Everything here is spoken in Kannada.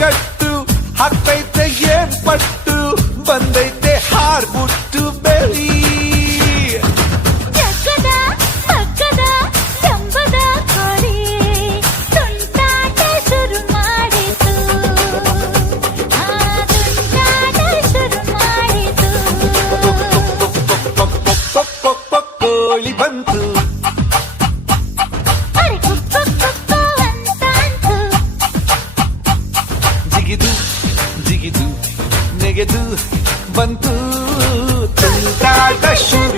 ಕಟ್ಟು ಹಾಕ್ತೈತೆ ಏನ್ ಪಟ್ಟು ಬಂದೈತೆ ಹಾರ್ಬಿಟ್ಟು ಬೆಳಿ ಜಗ್ಗದ ಮಗ್ಗದ ಜಂಬದ ಕೋಳಿ ತುಂಟಾಟ ಶುರು ಮಾಡಿತು ತುಂಟಾಟ ಶುರು ಮಾಡಿತು ಕೋಳಿ ಬಂತು ಅರೆ ಕುಕ್ಕು ಕುಕ್ಕು ಅಂತಾಂತು ಜಿಗಿದು ಜಿಗಿದು ನೆಗೆದು ಬಂತು ತುಂಟಾಟ ಶುರು